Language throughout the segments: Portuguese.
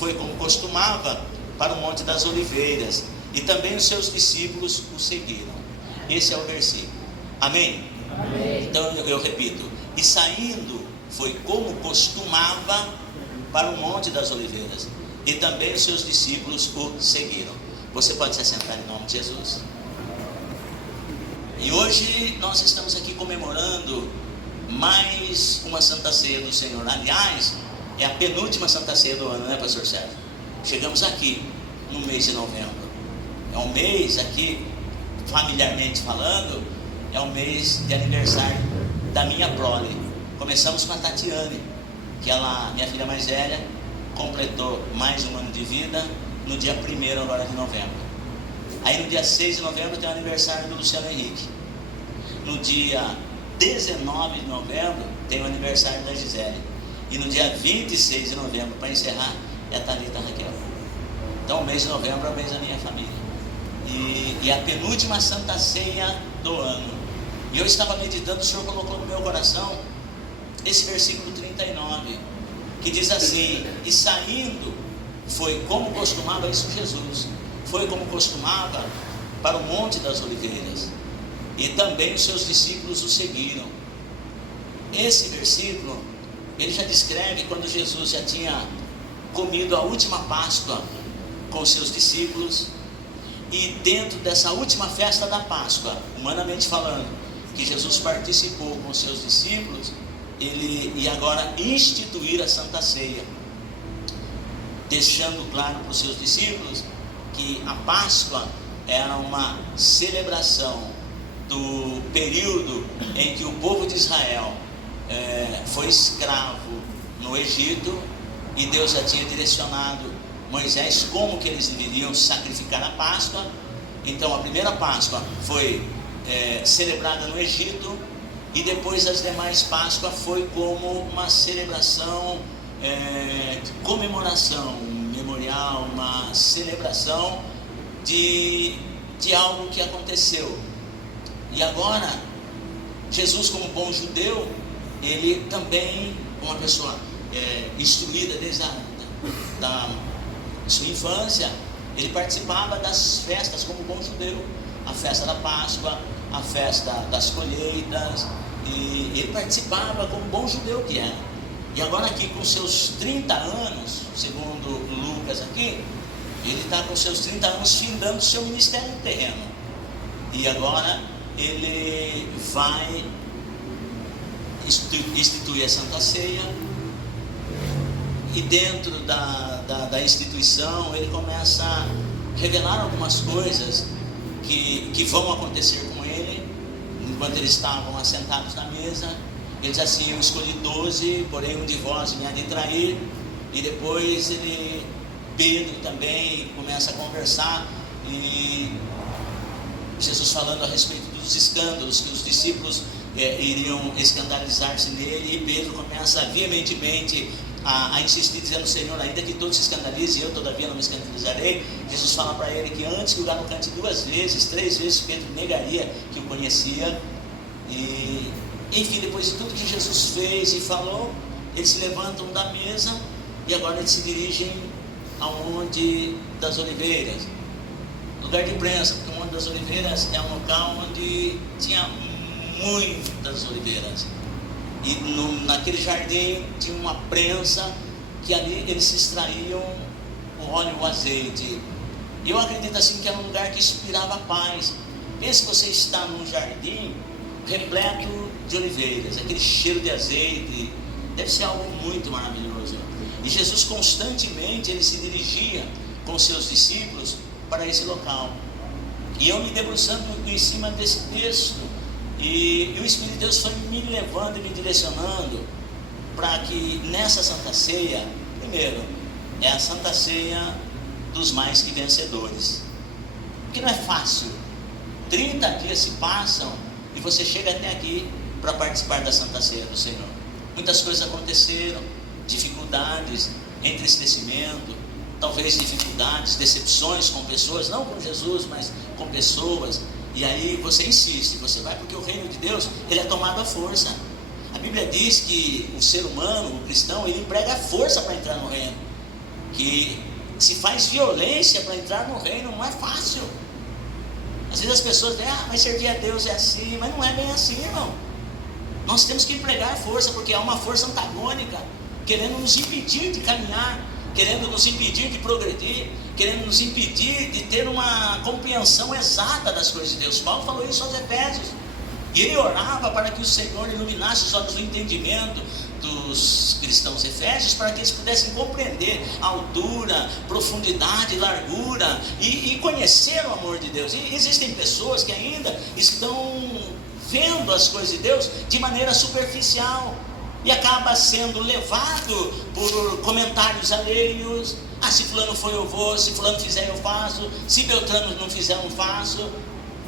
foi como costumava para o Monte das Oliveiras, e também os seus discípulos o seguiram. Esse é o versículo. Amém? Amém. Então eu repito: e saindo foi como costumava para o Monte das Oliveiras, e também os seus discípulos o seguiram. Você pode se assentar em nome de Jesus. E hoje nós estamos aqui comemorando mais uma Santa Ceia do Senhor. Aliás, é a penúltima Santa Ceia do ano, né, pastor Sérgio? Chegamos aqui no mês de novembro. É um mês aqui, familiarmente falando, é um mês de aniversário da minha prole. Começamos com a Tatiane, que ela, minha filha mais velha, completou mais um ano de vida no dia 1º agora de novembro. Aí no dia 6 de novembro tem o aniversário do Luciano Henrique. No dia 19 de novembro tem o aniversário da Gisele. E no dia 26 de novembro, para encerrar, é a Thalita Raquel. Então o mês de novembro é o mês da minha família. E a penúltima Santa Ceia do ano. E eu estava meditando, o Senhor colocou no meu coração esse versículo 39, que diz assim: e saindo foi como costumava, isso Jesus, foi como costumava para o Monte das Oliveiras, e também os seus discípulos o seguiram. Esse versículo, ele já descreve quando Jesus já tinha comido a última Páscoa com os seus discípulos, e dentro dessa última festa da Páscoa, humanamente falando, que Jesus participou com os seus discípulos, ele ia agora instituir a Santa Ceia, deixando claro para os seus discípulos que a Páscoa era uma celebração do período em que o povo de Israel foi escravo no Egito, e Deus já tinha direcionado Moisés como que eles deveriam sacrificar a Páscoa. Então a primeira Páscoa foi celebrada no Egito, e depois as demais Páscoas foi como uma celebração, comemoração, memorial, uma celebração de algo que aconteceu. E agora, Jesus, como bom judeu, ele também, uma pessoa instruída desde da sua infância, ele participava das festas como bom judeu, a festa da Páscoa, a festa das colheitas, e ele participava como bom judeu que era. E agora aqui com seus 30 anos, segundo Lucas aqui, ele está com seus 30 anos findando seu ministério terreno, e agora ele vai instituir a Santa Ceia, e dentro da instituição ele começa a revelar algumas coisas que vão acontecer com ele. Enquanto eles estavam assentados na mesa, ele diz assim: eu escolhi 12, porém um de vós me há de trair. E depois Pedro também começa a conversar, e Jesus falando a respeito dos escândalos, que os discípulos iriam escandalizar-se nele, e Pedro começa veementemente a insistir, dizendo: Senhor, ainda que todos se escandalizem, eu todavia não me escandalizarei. Jesus fala para ele que antes que o galo cante 2 vezes, 3 vezes Pedro negaria que o conhecia. E enfim, depois de tudo que Jesus fez e falou, eles se levantam da mesa e agora eles se dirigem ao Monte das Oliveiras, lugar de prensa, porque o Monte das Oliveiras é um local onde tinha muitas oliveiras, e naquele jardim tinha uma prensa que ali eles se extraíam o óleo, o azeite. E eu acredito assim que era um lugar que inspirava paz. Pense que você está num jardim repleto de oliveiras, aquele cheiro de azeite, deve ser algo muito maravilhoso. E Jesus constantemente ele se dirigia com seus discípulos para esse local. E eu me debruçando em cima desse texto, e o Espírito de Deus foi me levando e me direcionando para que nessa Santa Ceia, primeiro, é a Santa Ceia dos mais que vencedores, porque não é fácil. 30 dias se passam e você chega até aqui para participar da Santa Ceia do Senhor. Muitas coisas aconteceram, dificuldades, entristecimento, talvez dificuldades, decepções com pessoas, não com Jesus, mas com pessoas. E aí você insiste, você vai, porque o reino de Deus, ele é tomado à força. A Bíblia diz que o ser humano, o cristão, ele emprega a força para entrar no reino, que se faz violência para entrar no reino. Não é fácil. Às vezes as pessoas dizem, mas servir a Deus é assim. Mas não é bem assim, irmão. Nós temos que empregar força, porque há uma força antagônica querendo nos impedir de caminhar, querendo nos impedir de progredir, querendo nos impedir de ter uma compreensão exata das coisas de Deus. Paulo falou isso aos Efésios, e ele orava para que o Senhor iluminasse os olhos do entendimento dos cristãos efésios, para que eles pudessem compreender a altura, profundidade, largura e conhecer o amor de Deus. E existem pessoas que ainda estão vendo as coisas de Deus de maneira superficial, e acaba sendo levado por comentários alheios. Se fulano for, eu vou; se fulano fizer, eu faço; se Beltrano não fizer, eu não faço.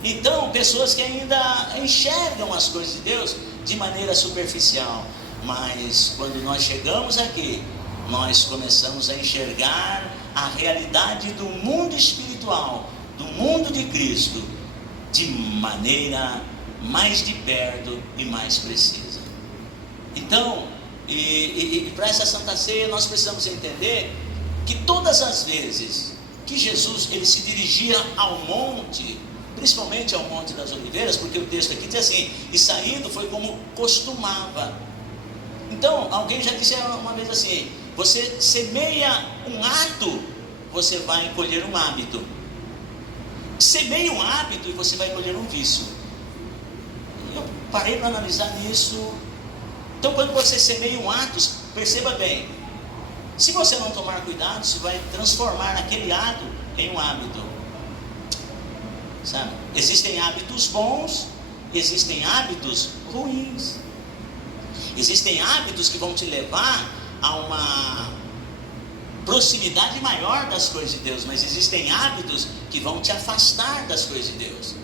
Então, pessoas que ainda enxergam as coisas de Deus de maneira superficial. Mas quando nós chegamos aqui, nós começamos a enxergar a realidade do mundo espiritual, do mundo de Cristo, de maneira mais de perto e mais precisa. Então, para essa Santa Ceia, nós precisamos entender que todas as vezes que Jesus ele se dirigia ao monte, principalmente ao Monte das Oliveiras, porque o texto aqui diz assim: e saindo foi como costumava. Então, alguém já disse uma vez assim: você semeia um ato, você vai colher um hábito. Semeia um hábito e você vai colher um vício. Eu parei para analisar nisso. Então, quando você semeia um ato, perceba bem, se você não tomar cuidado, você vai transformar aquele ato em um hábito. Sabe? Existem hábitos bons, existem hábitos ruins. Existem hábitos que vão te levar a uma proximidade maior das coisas de Deus, mas existem hábitos que vão te afastar das coisas de Deus.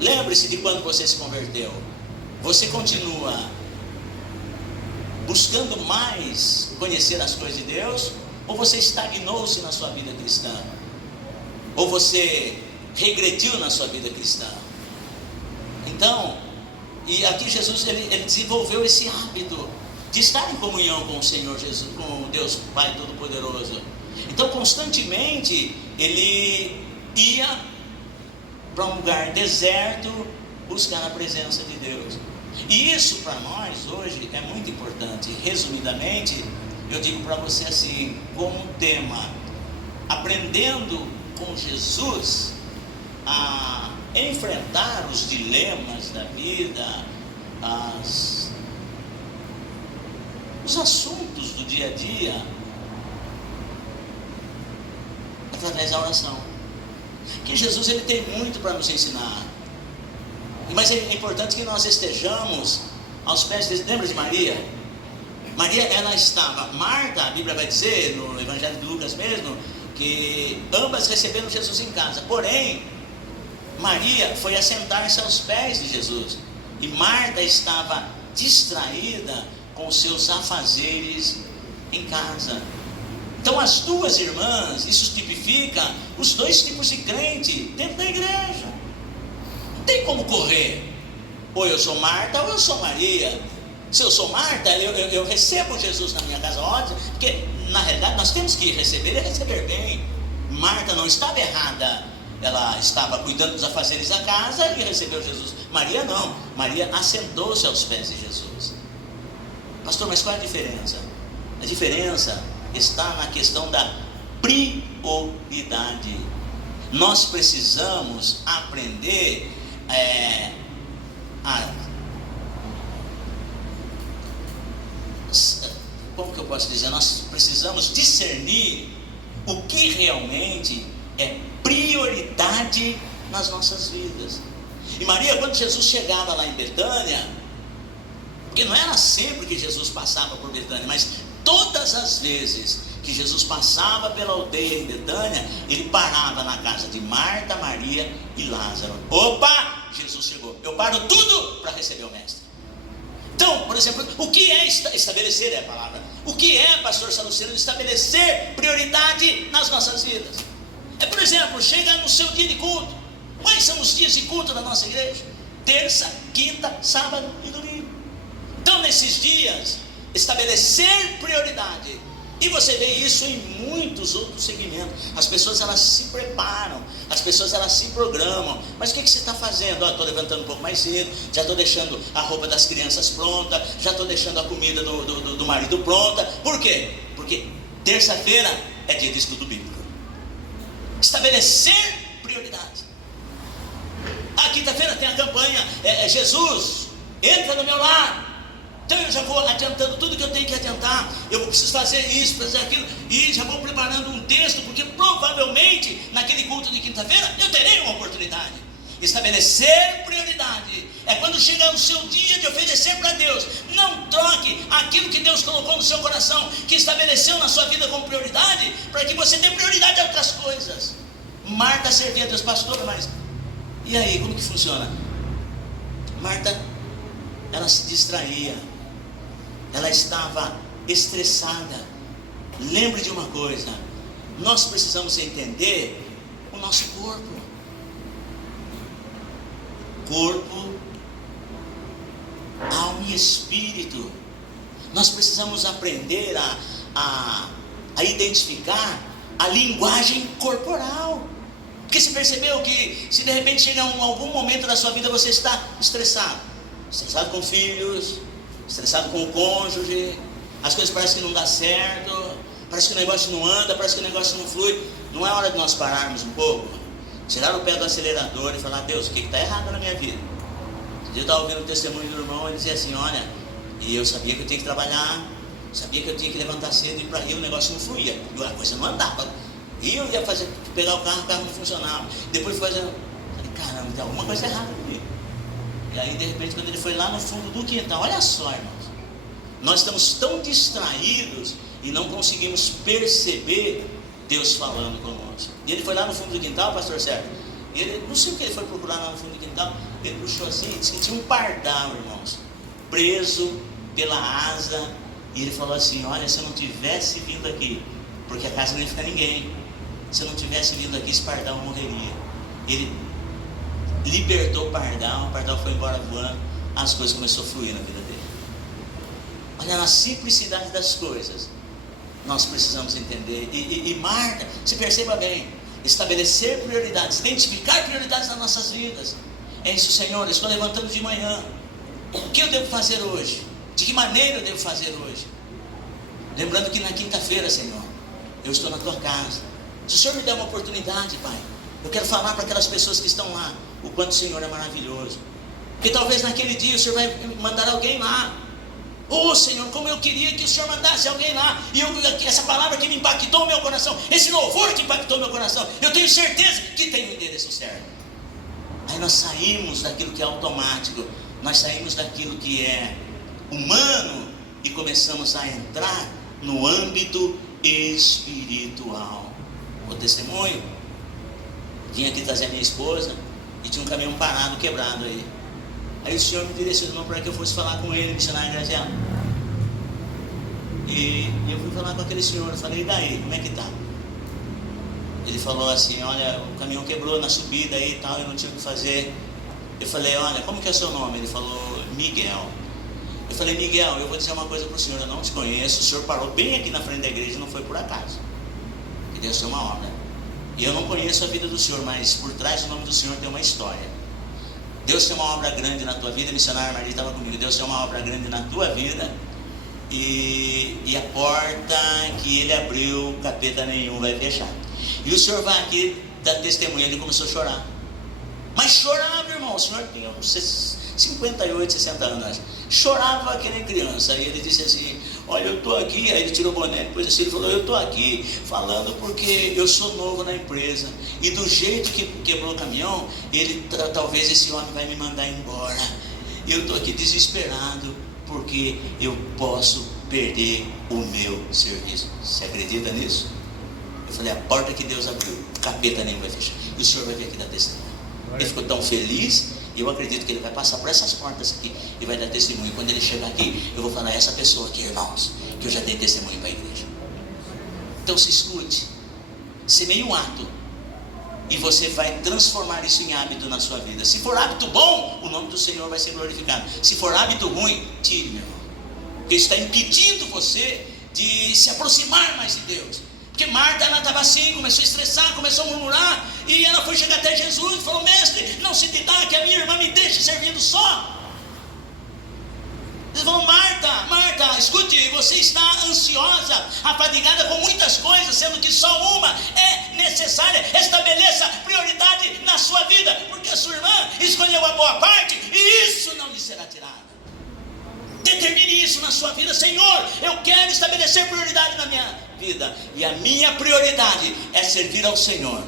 Lembre-se de quando você se converteu. Você continua buscando mais conhecer as coisas de Deus, ou você estagnou-se na sua vida cristã, ou você regrediu na sua vida cristã? Então, e aqui Jesus ele desenvolveu esse hábito de estar em comunhão com o Senhor Jesus, com Deus Pai Todo-Poderoso. Então, constantemente ele ia para um lugar deserto buscar a presença de Deus. E isso para nós hoje é muito importante. Resumidamente, eu digo para você assim, como um tema: aprendendo com Jesus a enfrentar os dilemas da vida, os assuntos do dia a dia, através da oração. Que Jesus ele tem muito para nos ensinar. Mas é importante que nós estejamos aos pés dele. Lembra de Maria? Maria, ela estava, Marta, a Bíblia vai dizer, no Evangelho de Lucas mesmo, que ambas receberam Jesus em casa. Porém, Maria foi assentar-se aos pés de Jesus, e Marta estava distraída com os seus afazeres em casa. Então as duas irmãs, isso tipifica os dois tipos de crente dentro da igreja. Não tem como correr, ou eu sou Marta ou eu sou Maria. Se eu sou Marta, eu recebo Jesus na minha casa, óbvio, porque na realidade nós temos que receber e receber bem. Marta não estava errada, ela estava cuidando dos afazeres da casa e recebeu Jesus. Maria não, Maria assentou-se aos pés de Jesus. Pastor, mas qual é a diferença? A diferença está na questão da prioridade. Nós precisamos aprender como que eu posso dizer? Nós precisamos discernir o que realmente é prioridade nas nossas vidas. E Maria, quando Jesus chegava lá em Betânia, porque não era sempre que Jesus passava por Betânia, mas todas as vezes que Jesus passava pela aldeia em Betânia, ele parava na casa de Marta, Maria e Lázaro. Opa! Jesus chegou. Eu paro tudo para receber o mestre. Então, por exemplo, o que é estabelecer é a palavra. O que é, pastor Saluceno, estabelecer prioridade nas nossas vidas? É, por exemplo, chega no seu dia de culto. Quais são os dias de culto da nossa igreja? Terça, quinta, sábado e domingo. Então, nesses dias, estabelecer prioridade E você vê isso em muitos outros segmentos. As pessoas elas se preparam, as pessoas elas se programam. Mas o que você está fazendo? Estou levantando um pouco mais cedo, já estou deixando a roupa das crianças pronta, já estou deixando a comida do marido pronta. Por quê? Porque terça-feira é dia de estudo bíblico. Estabelecer prioridades. A quinta-feira tem a campanha Jesus, entra no meu lar. Então eu já vou adiantando tudo que eu tenho que adiantar. Eu preciso fazer isso, fazer aquilo. E já vou preparando um texto, porque provavelmente naquele culto de quinta-feira eu terei uma oportunidade. Estabelecer prioridade é quando chega o seu dia de oferecer para Deus. Não troque aquilo que Deus colocou no seu coração, que estabeleceu na sua vida como prioridade, para que você dê prioridade a outras coisas. Marta servia a Deus, pastor, mas e aí, como que funciona? Marta, ela se distraía, ela estava estressada. Lembre de uma coisa: nós precisamos entender o nosso corpo. Corpo, alma e espírito. Nós precisamos aprender a identificar a linguagem corporal. Porque você percebeu que se de repente chega algum momento da sua vida você está estressado com filhos, estressado com o cônjuge, as coisas parecem que não dá certo, parece que o negócio não anda, parece que o negócio não flui. Não é hora de nós pararmos um pouco, tirar o pé do acelerador e falar: Deus, o que está errado na minha vida? Eu estava ouvindo o testemunho do irmão, ele dizia assim: olha, e eu sabia que eu tinha que trabalhar, sabia que eu tinha que levantar cedo, e para ir o negócio não fluía, a coisa não andava. E eu ia pegar o carro não funcionava. Depois foi fazendo, falei: caramba, tem alguma coisa errada comigo. E aí de repente, quando ele foi lá no fundo do quintal, olha só, irmãos, nós estamos tão distraídos e não conseguimos perceber Deus falando conosco. E ele foi lá no fundo do quintal, pastor Sérgio, e ele, não sei o que ele foi procurar lá no fundo do quintal, ele puxou assim e disse que tinha um pardal, irmãos, preso pela asa. E ele falou assim: olha, se eu não tivesse vindo aqui, porque a casa não ia ficar ninguém, se eu não tivesse vindo aqui, esse pardal morreria. Ele libertou o pardal foi embora voando, as coisas começaram a fluir na vida dele. Olha, na simplicidade das coisas, nós precisamos entender. E Marta, se perceba bem, estabelecer prioridades, identificar prioridades nas nossas vidas. É isso, Senhor, eu estou levantando de manhã, o que eu devo fazer hoje? De que maneira eu devo fazer hoje? Lembrando que na quinta-feira, Senhor, eu estou na tua casa. Se o Senhor me der uma oportunidade, Pai, eu quero falar para aquelas pessoas que estão lá o quanto o Senhor é maravilhoso. Porque talvez naquele dia o Senhor vai mandar alguém lá. Senhor, como eu queria que o Senhor mandasse alguém lá. E essa palavra que me impactou o meu coração, esse louvor que impactou o meu coração, eu tenho certeza que tem o endereço certo. Aí nós saímos daquilo que é automático, nós saímos daquilo que é humano e começamos a entrar no âmbito espiritual. O testemunho: vim aqui trazer a minha esposa e tinha um caminhão parado, quebrado aí. Aí o Senhor me direcionou para que eu fosse falar com ele, missionário em Graziela. E eu fui falar com aquele senhor, eu falei: e daí, como é que tá? Ele falou assim: olha, o caminhão quebrou na subida aí e tal, eu não tinha o que fazer. Eu falei: olha, como que é o seu nome? Ele falou: Miguel. Eu falei: Miguel, eu vou dizer uma coisa para o senhor, eu não te conheço, o senhor parou bem aqui na frente da igreja, não foi por acaso. E Deus tem uma obra. E eu não conheço a vida do senhor, mas por trás do nome do senhor tem uma história. Deus tem uma obra grande na tua vida. A missionária Maria estava comigo. Deus tem uma obra grande na tua vida. E a porta que ele abriu, capeta nenhum vai fechar. E o senhor vai aqui dar testemunho. Ele começou a chorar. Mas chorava, irmão. O senhor tinha uns 58, 60 anos, acho. Chorava que nem criança. Aí ele disse assim: olha, eu estou aqui. Aí ele tirou o boné, depois assim ele falou: eu estou aqui falando porque eu sou novo na empresa, e do jeito que quebrou o caminhão, talvez esse homem vai me mandar embora. E eu estou aqui desesperado porque eu posso perder o meu serviço. Você acredita nisso? Eu falei: a porta que Deus abriu, capeta nem vai fechar. E o senhor vai vir aqui dar testemunho. Ele ficou tão feliz. E eu acredito que ele vai passar por essas portas aqui e vai dar testemunho. Quando ele chegar aqui, eu vou falar: essa pessoa aqui, irmãos, que eu já dei testemunho para a igreja. Então se escute, semeie um ato e você vai transformar isso em hábito na sua vida. Se for hábito bom, o nome do Senhor vai ser glorificado. Se for hábito ruim, tire, meu irmão, porque isso está impedindo você de se aproximar mais de Deus. Porque Marta, ela estava assim, começou a estressar, começou a murmurar, e ela foi chegar até Jesus e falou: mestre, não se te dá que a minha irmã me deixe servindo só? Eles falam: Marta, escute, você está ansiosa, afadigada com muitas coisas, sendo que só uma é necessária. Estabeleça prioridade na sua vida, porque a sua irmã escolheu a boa parte, e isso não lhe será tirado. Determine isso na sua vida. Senhor, eu quero estabelecer prioridade na minha vida, e a minha prioridade é servir ao Senhor,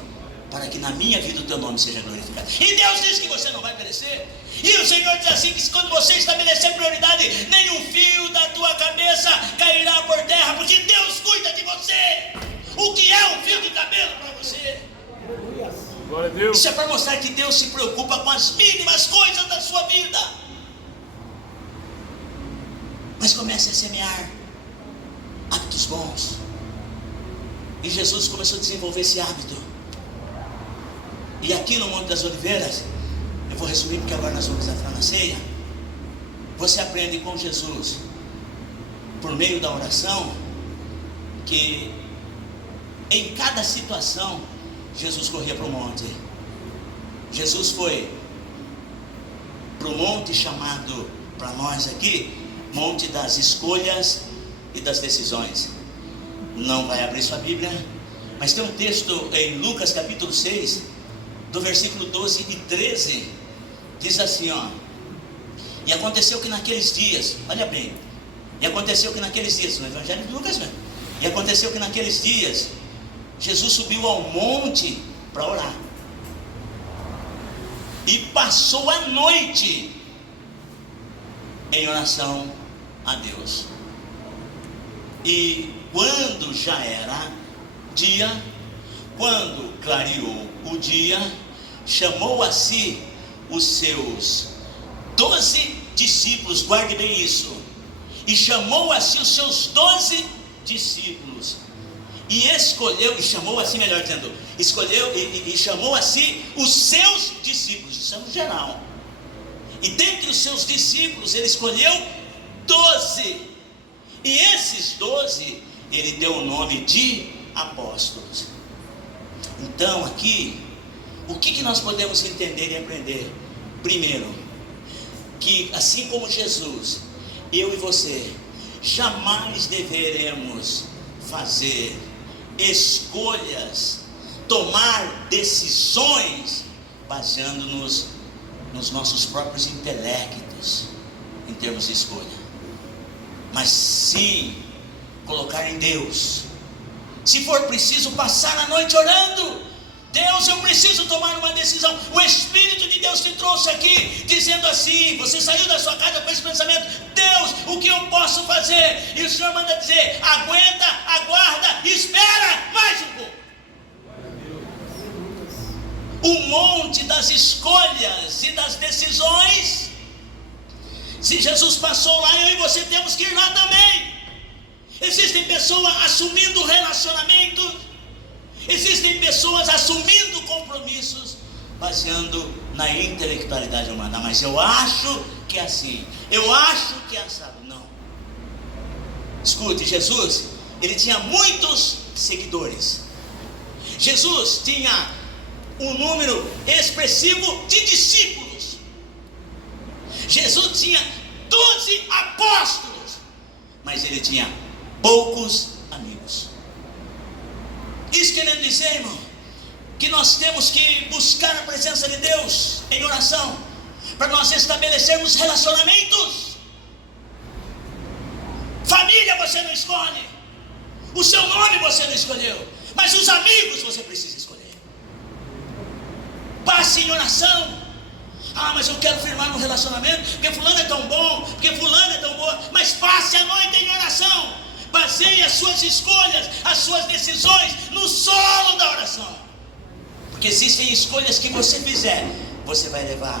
para que na minha vida o teu nome seja glorificado. E Deus diz que você não vai perecer. E o Senhor diz assim, que quando você estabelecer prioridade, nenhum fio da tua cabeça cairá por terra, porque Deus cuida de você. O que é um fio de cabelo para você? Glória a Deus. Isso é para mostrar que Deus se preocupa com as mínimas coisas da sua vida. Mas comece a semear hábitos bons. E Jesus começou a desenvolver esse hábito. E aqui no Monte das Oliveiras, eu vou resumir porque agora nós vamos entrar na ceia. Você aprende com Jesus, por meio da oração, que em cada situação Jesus corria para o monte. Jesus foi para o monte chamado para nós aqui, monte das escolhas e das decisões. Não vai abrir sua Bíblia, mas tem um texto em Lucas capítulo 6, do versículo 12 e 13, diz assim, ó: e aconteceu que naqueles dias, olha bem, e aconteceu que naqueles dias, no Evangelho de Lucas mesmo, e aconteceu que naqueles dias, Jesus subiu ao monte para orar, e passou a noite em oração a Deus. E quando já era dia, quando clareou o dia, chamou a si os seus 12 discípulos, guarde bem isso, e chamou a si os seus 12 discípulos, e escolheu, e chamou a si, melhor dizendo, escolheu e chamou a si os seus discípulos, isso é no geral, e dentre os seus discípulos ele escolheu 12, e esses 12 ele deu o nome de apóstolos. Então aqui, o que nós podemos entender e aprender? Primeiro, que assim como Jesus, eu e você jamais deveremos fazer escolhas, tomar decisões baseando-nos nos nossos próprios intelectos em termos de escolha, mas sim colocar em Deus. Se for preciso passar a noite orando, Deus, eu preciso tomar uma decisão. O Espírito de Deus te trouxe aqui dizendo assim, você saiu da sua casa com esse pensamento: Deus, o que eu posso fazer? E o Senhor manda dizer: aguenta, aguarda, espera mais um pouco. O monte das escolhas e das decisões, se Jesus passou lá, eu e você temos que ir lá também. Existem pessoas assumindo relacionamento, existem pessoas assumindo compromissos, baseando na intelectualidade humana. Mas eu acho que é assim, eu acho que é assado. Não. Escute, Jesus, ele tinha muitos seguidores. Jesus tinha um número expressivo de discípulos. Jesus tinha 12 apóstolos, mas ele tinha poucos amigos. Isso querendo dizer, irmão, que nós temos que buscar a presença de Deus em oração, para nós estabelecermos relacionamentos. Família você não escolhe, o seu nome você não escolheu, mas os amigos você precisa escolher. Passe em oração. Ah, mas eu quero firmar um relacionamento, porque fulano é tão bom, porque fulano é tão boa. Mas passe a noite em oração. Baseie as suas escolhas, as suas decisões no solo da oração. Porque existem escolhas que você fizer, você vai levar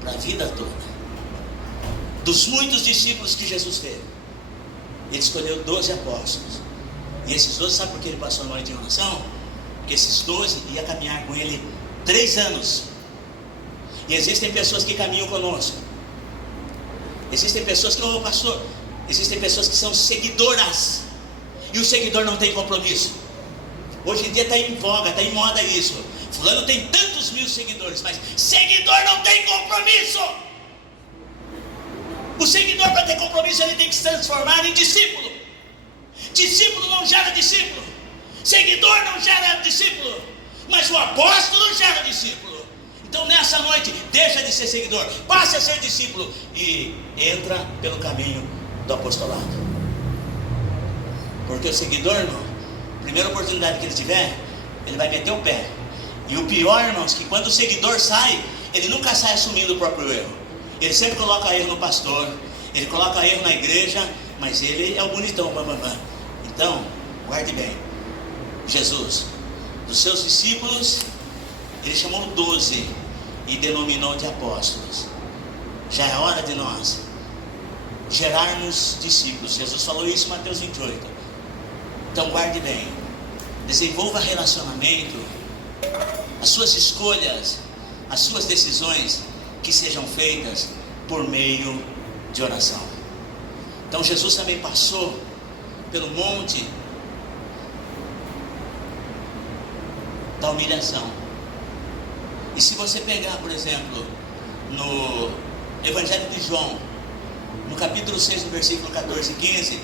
para a vida toda. Dos muitos discípulos que Jesus teve, ele escolheu 12 apóstolos. E esses 12, sabe por que ele passou a noite em oração? Porque esses 12 iam caminhar com ele 3 anos. E existem pessoas que caminham conosco. Existem pessoas que, pastor, existem pessoas que são seguidoras. e o seguidor não tem compromisso. Hoje em dia está em voga, está em moda isso. Fulano tem tantos mil seguidores, mas seguidor não tem compromisso. O seguidor, para ter compromisso, ele tem que se transformar em discípulo. Discípulo não gera discípulo, seguidor não gera discípulo, mas o apóstolo gera discípulo. Então nessa noite, deixa de ser seguidor, passe a ser discípulo e entra pelo caminho do apostolado. Porque o seguidor, irmão, primeira oportunidade que ele tiver, ele vai meter o pé. E o pior, irmãos, que quando o seguidor sai, ele nunca sai assumindo o próprio erro. Ele sempre coloca erro no pastor, ele coloca erro na igreja, mas ele é o bonitão, bambambam. Então, guarde bem, Jesus, dos seus discípulos, ele chamou 12 e denominou de apóstolos. Já é hora de nós gerarmos discípulos. Jesus falou isso em Mateus 28. Então guarde bem, desenvolva relacionamento, as suas escolhas, as suas decisões, que sejam feitas por meio de oração. Então Jesus também passou pelo monte da humilhação. E se você pegar, por exemplo, no Evangelho de João, no capítulo 6, no versículo 14 e 15,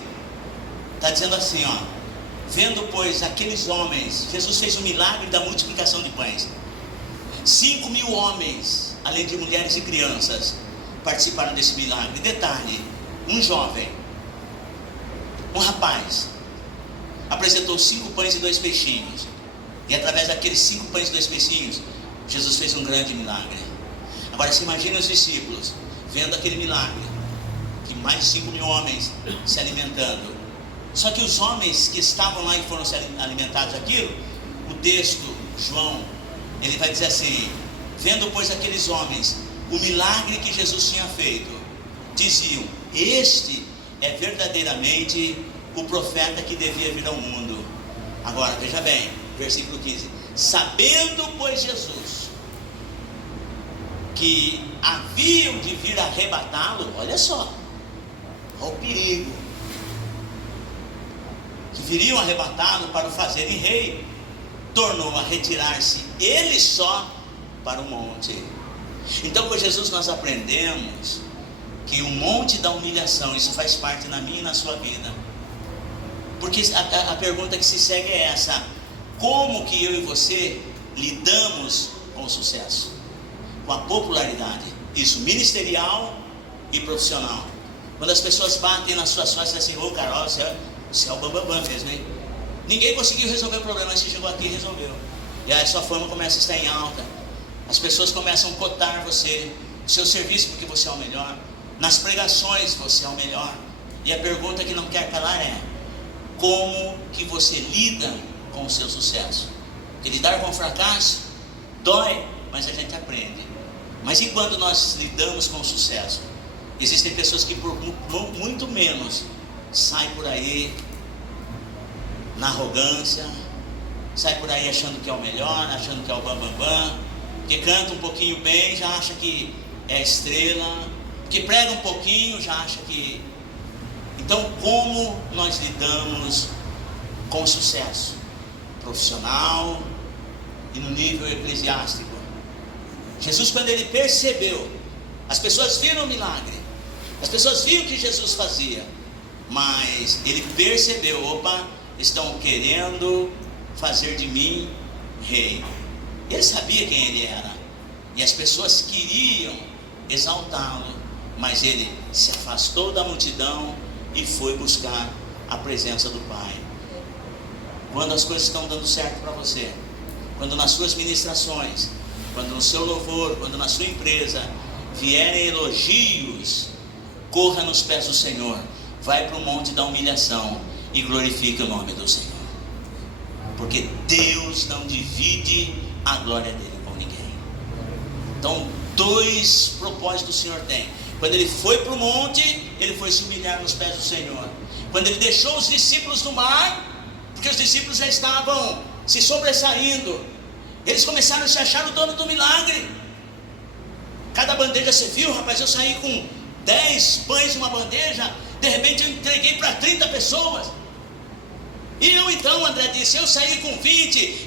está dizendo assim, ó: vendo, pois, aqueles homens, Jesus fez o milagre da multiplicação de pães. 5.000 homens, além de mulheres e crianças, participaram desse milagre. Detalhe, um jovem, um rapaz, apresentou 5 pães e 2 peixinhos. E através daqueles 5 pães e 2 peixinhos, Jesus fez um grande milagre. Agora se imagina os discípulos vendo aquele milagre, que mais de 5.000 homens se alimentando. Só que os homens que estavam lá e foram ser alimentados daquilo, o texto, João, ele vai dizer assim: vendo, pois, aqueles homens o milagre que Jesus tinha feito, diziam: este é verdadeiramente o profeta que devia vir ao mundo. Agora, veja bem, versículo 15: sabendo, pois, Jesus que haviam de vir arrebatá-lo, olha só, olha o perigo, que viriam arrebatá-lo para o fazerem rei, tornou a retirar-se ele só para o monte. Então, com Jesus nós aprendemos que o monte da humilhação, isso faz parte na minha e na sua vida. Porque a pergunta que se segue é essa: como que eu e você lidamos com o sucesso, com a popularidade, isso ministerial e profissional? Quando as pessoas batem nas suas costas assim: ô Carol, você é o bambambam mesmo, hein? Ninguém conseguiu resolver o problema, mas você chegou aqui e resolveu. E aí a sua fama começa a estar em alta. As pessoas começam a cotar você, o seu serviço, porque você é o melhor. Nas pregações você é o melhor. E a pergunta que não quer calar é: como que você lida com o seu sucesso? Porque lidar com o fracasso dói, mas a gente aprende. Mas e quando nós lidamos com o sucesso? Existem pessoas que por muito menos saem por aí na arrogância, sai por aí achando que é o melhor, achando que é o bambambam, que canta um pouquinho bem, já acha que é estrela, que prega um pouquinho, já acha que... Então, como nós lidamos com o sucesso profissional e no nível eclesiástico? Jesus, quando ele percebeu, as pessoas viram o milagre, as pessoas viram o que Jesus fazia, mas ele percebeu: opa, estão querendo fazer de mim rei. Ele sabia quem ele era, e as pessoas queriam exaltá-lo, mas ele se afastou da multidão e foi buscar a presença do Pai. Quando as coisas estão dando certo para você, quando nas suas ministrações, quando no seu louvor, quando na sua empresa vierem elogios, corra nos pés do Senhor, vai para o monte da humilhação e glorifique o nome do Senhor, porque Deus não divide a glória dele com ninguém. Então, 2 propósitos o Senhor tem. Quando ele foi para o monte, ele foi se humilhar nos pés do Senhor. Quando ele deixou os discípulos no mar, porque os discípulos já estavam se sobressaindo, eles começaram a se achar o dono do milagre. Cada bandeja, você viu, rapaz, eu saí com 10 pães em uma bandeja, de repente eu entreguei para 30 pessoas. E eu então, André disse, eu saí com 20,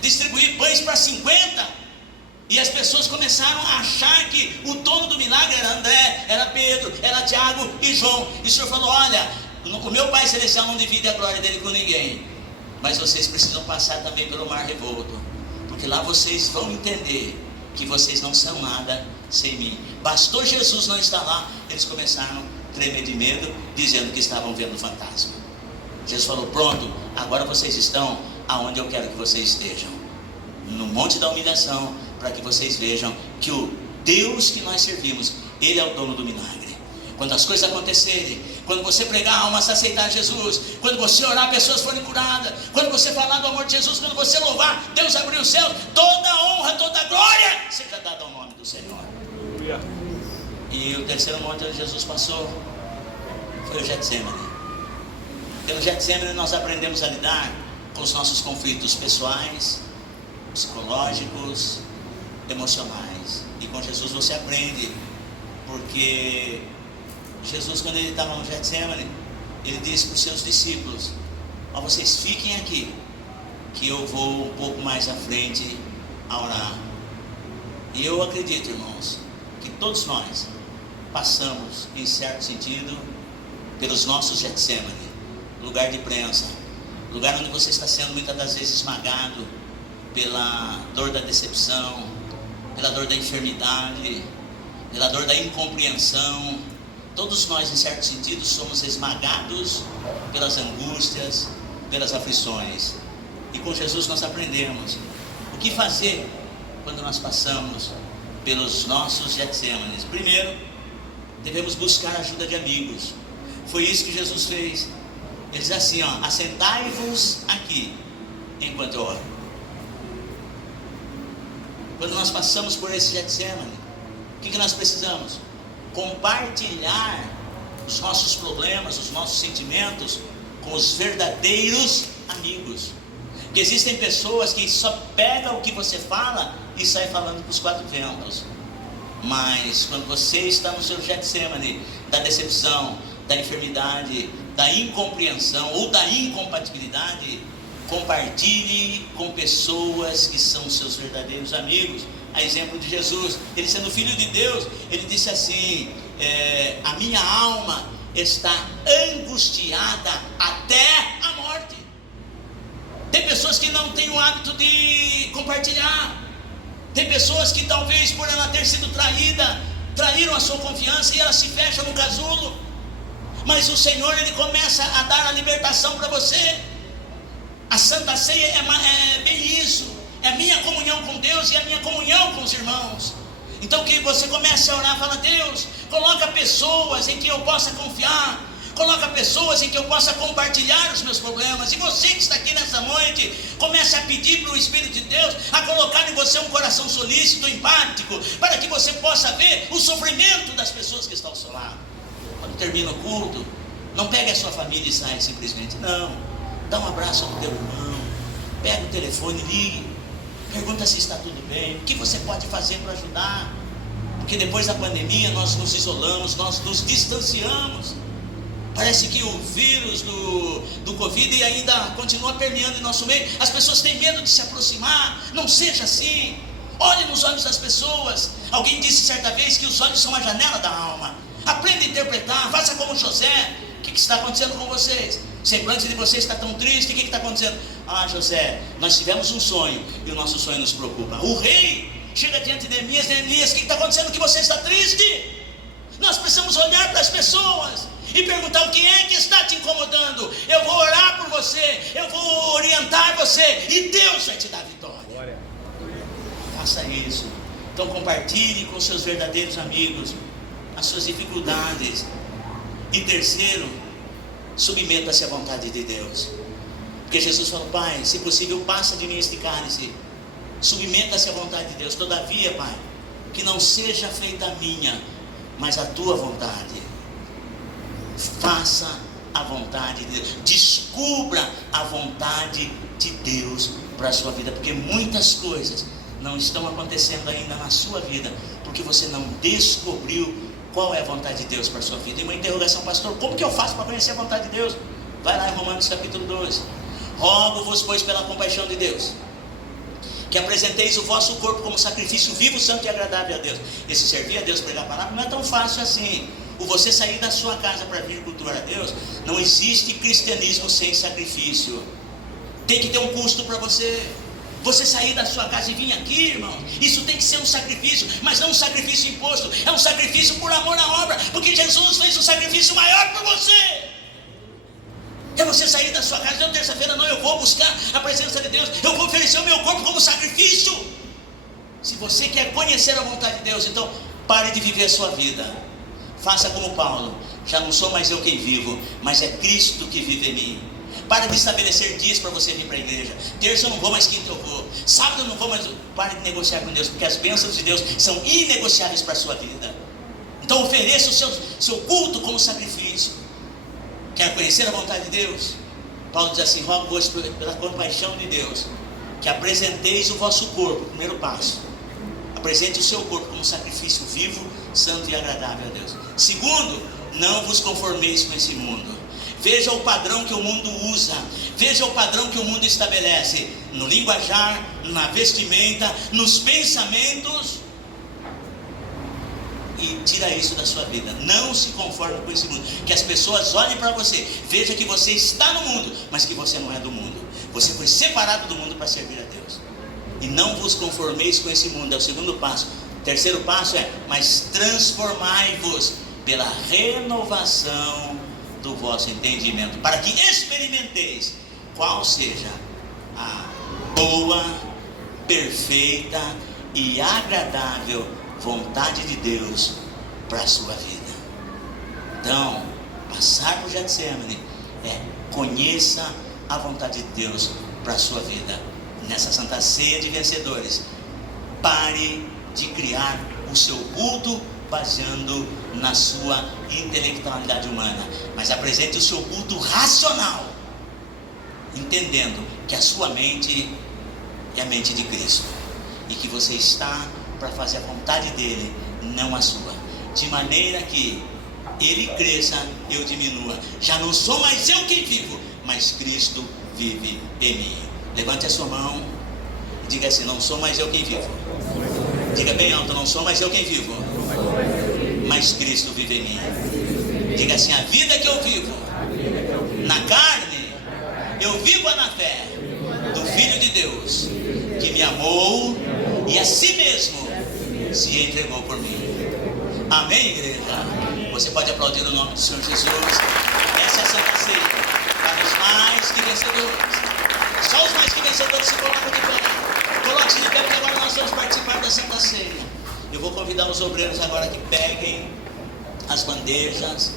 distribuí pães para 50, e as pessoas começaram a achar que o dono do milagre era André, era Pedro, era Tiago e João. E o Senhor falou: olha, o meu Pai Celestial não divide a glória dele com ninguém, mas vocês precisam passar também pelo mar revolto, porque lá vocês vão entender que vocês não são nada sem mim. Bastou Jesus não estar lá, eles começaram a tremer de medo, dizendo que estavam vendo fantasma. Jesus falou: pronto, agora vocês estão aonde eu quero que vocês estejam, no monte da humilhação, para que vocês vejam que o Deus que nós servimos, Ele é o dono do milagre. Quando as coisas acontecerem, quando você pregar, almas aceitar Jesus, quando você orar, pessoas forem curadas, quando você falar do amor de Jesus, quando você louvar, Deus abriu o céu, toda honra, toda glória seja dada ao nome do Senhor. E o terceiro monte onde Jesus passou foi o Getsemane. Pelo Getsemane nós aprendemos a lidar com os nossos conflitos pessoais, psicológicos, emocionais. E com Jesus você aprende, porque Jesus, quando ele estava no Getsemane, ele disse para os seus discípulos: ó, vocês fiquem aqui, que eu vou um pouco mais à frente a orar. E eu acredito, irmãos, que todos nós passamos, em certo sentido, pelos nossos Getsemane, lugar de prensa, lugar onde você está sendo muitas das vezes esmagado pela dor da decepção, pela dor da enfermidade, pela dor da incompreensão. Todos nós, em certo sentido, somos esmagados pelas angústias, pelas aflições. E com Jesus nós aprendemos o que fazer quando nós passamos pelos nossos Getsêmanes. Primeiro, devemos buscar a ajuda de amigos. Foi isso que Jesus fez. Ele diz assim, ó: assentai-vos aqui, enquanto eu oro. Quando nós passamos por esse Getsemane, o que nós precisamos? Compartilhar os nossos problemas, os nossos sentimentos com os verdadeiros amigos. Porque existem pessoas que só pegam o que você fala e saem falando para os quatro ventos. Mas quando você está no seu Getsemane da decepção, da enfermidade, da incompreensão ou da incompatibilidade, compartilhe com pessoas que são seus verdadeiros amigos. A exemplo de Jesus, ele sendo filho de Deus, ele disse assim: a minha alma está angustiada até a morte. Tem pessoas que não têm o hábito de compartilhar. Tem pessoas que talvez por ela ter sido traída, traíram a sua confiança e ela se fecha no casulo. Mas o Senhor, ele começa a dar a libertação para você. A Santa Ceia é bem isso. É a minha comunhão com Deus e a minha comunhão com os irmãos. Então que você comece a orar, fala: Deus, coloca pessoas em que eu possa confiar, coloca pessoas em que eu possa compartilhar os meus problemas. E você que está aqui nessa noite, comece a pedir para o Espírito de Deus a colocar em você um coração solícito, empático, para que você possa ver o sofrimento das pessoas que estão ao seu lado. Quando termina o culto, não pegue a sua família e sai simplesmente. Não, dá um abraço ao teu irmão, pega o telefone, ligue, pergunta se está tudo bem, o que você pode fazer para ajudar. Porque depois da pandemia nós nos isolamos, nós nos distanciamos. Parece que o vírus do Covid ainda continua permeando em nosso meio. As pessoas têm medo de se aproximar. Não seja assim. Olhe nos olhos das pessoas. Alguém disse certa vez que os olhos são a janela da alma. Aprenda a interpretar, faça como José. O que está acontecendo com vocês? O semblante de vocês está tão triste. O que está acontecendo? Ah, José, nós tivemos um sonho e o nosso sonho nos preocupa. O rei chega diante de Neemias: o que está acontecendo que você está triste? Nós precisamos olhar para as pessoas e perguntar: o que é que está te incomodando? Eu vou orar por você, eu vou orientar você e Deus vai te dar vitória. Glória. Faça isso. Então compartilhe com seus verdadeiros amigos as suas dificuldades. E terceiro, submeta-se à vontade de Deus. Porque Jesus falou: Pai, se possível, passa de mim este cálice. Submeta-se à vontade de Deus. Todavia, Pai, que não seja feita a minha, mas a tua vontade. Faça a vontade de Deus. Descubra a vontade de Deus para a sua vida. Porque muitas coisas não estão acontecendo ainda na sua vida, porque você não descobriu qual é a vontade de Deus para a sua vida. E uma interrogação: pastor, como que eu faço para conhecer a vontade de Deus? Vai lá em Romanos capítulo 12. Rogo-vos, pois, pela compaixão de Deus, que apresenteis o vosso corpo como sacrifício vivo, santo e agradável a Deus. Esse servir a Deus, pregar a palavra, não é tão fácil assim. O você sair da sua casa para vir cultuar a Deus, não existe cristianismo sem sacrifício. Tem que ter um custo para você. Você sair da sua casa e vir aqui, irmão, isso tem que ser um sacrifício, mas não um sacrifício imposto, é um sacrifício por amor à obra, porque Jesus fez um sacrifício maior por você. É você sair da sua casa, terça-feira não, eu vou buscar a presença de Deus, eu vou oferecer o meu corpo como sacrifício. Se você quer conhecer a vontade de Deus, então pare de viver a sua vida. Faça como Paulo, já não sou mais eu quem vivo, mas é Cristo que vive em mim. Pare de estabelecer dias para você vir para a igreja. Terça eu não vou, mas quinta eu vou. Sábado eu não vou, mas pare de negociar com Deus, porque as bênçãos de Deus são inegociáveis para a sua vida. Então ofereça o seu culto como sacrifício. Quer conhecer a vontade de Deus? Paulo diz assim: rogo-vos pela compaixão de Deus, que apresenteis o vosso corpo. Primeiro passo, apresente o seu corpo como sacrifício vivo, santo e agradável a Deus. Segundo, não vos conformeis com esse mundo. Veja o padrão que o mundo usa, veja o padrão que o mundo estabelece, no linguajar, na vestimenta, nos pensamentos, e tira isso da sua vida. Não se conforme com esse mundo, que as pessoas olhem para você, vejam que você está no mundo, mas que você não é do mundo. Você foi separado do mundo para servir a Deus. E não vos conformeis com esse mundo, é o segundo passo. O terceiro passo é: mas transformai-vos pela renovação do vosso entendimento, para que experimenteis qual seja a boa, perfeita e agradável vontade de Deus para a sua vida. Então, passar por Getsemane é: conheça a vontade de Deus para a sua vida. Nessa Santa Ceia de Vencedores, pare de criar o seu culto baseando na sua intelectualidade humana, mas apresente o seu culto racional, entendendo que a sua mente é a mente de Cristo, e que você está para fazer a vontade dele, não a sua, de maneira que ele cresça, eu diminua. Já não sou mais eu quem vivo, mas Cristo vive em mim. Levante a sua mão e diga assim: não sou mais eu quem vivo. Diga bem alto: não sou mais eu quem vivo, mas Cristo vive em mim. Diga assim: a vida que eu vivo na carne, eu vivo na fé do Filho de Deus, que me amou e a si mesmo se entregou por mim. Amém, igreja? Você pode aplaudir o nome do Senhor Jesus. Essa é a Santa Ceia para os mais que vencedores. Só os mais que vencedores se colocam de pé. Coloque-se de pé, porque agora nós vamos participar da Santa Ceia. Eu vou convidar os obreiros agora que peguem as bandejas.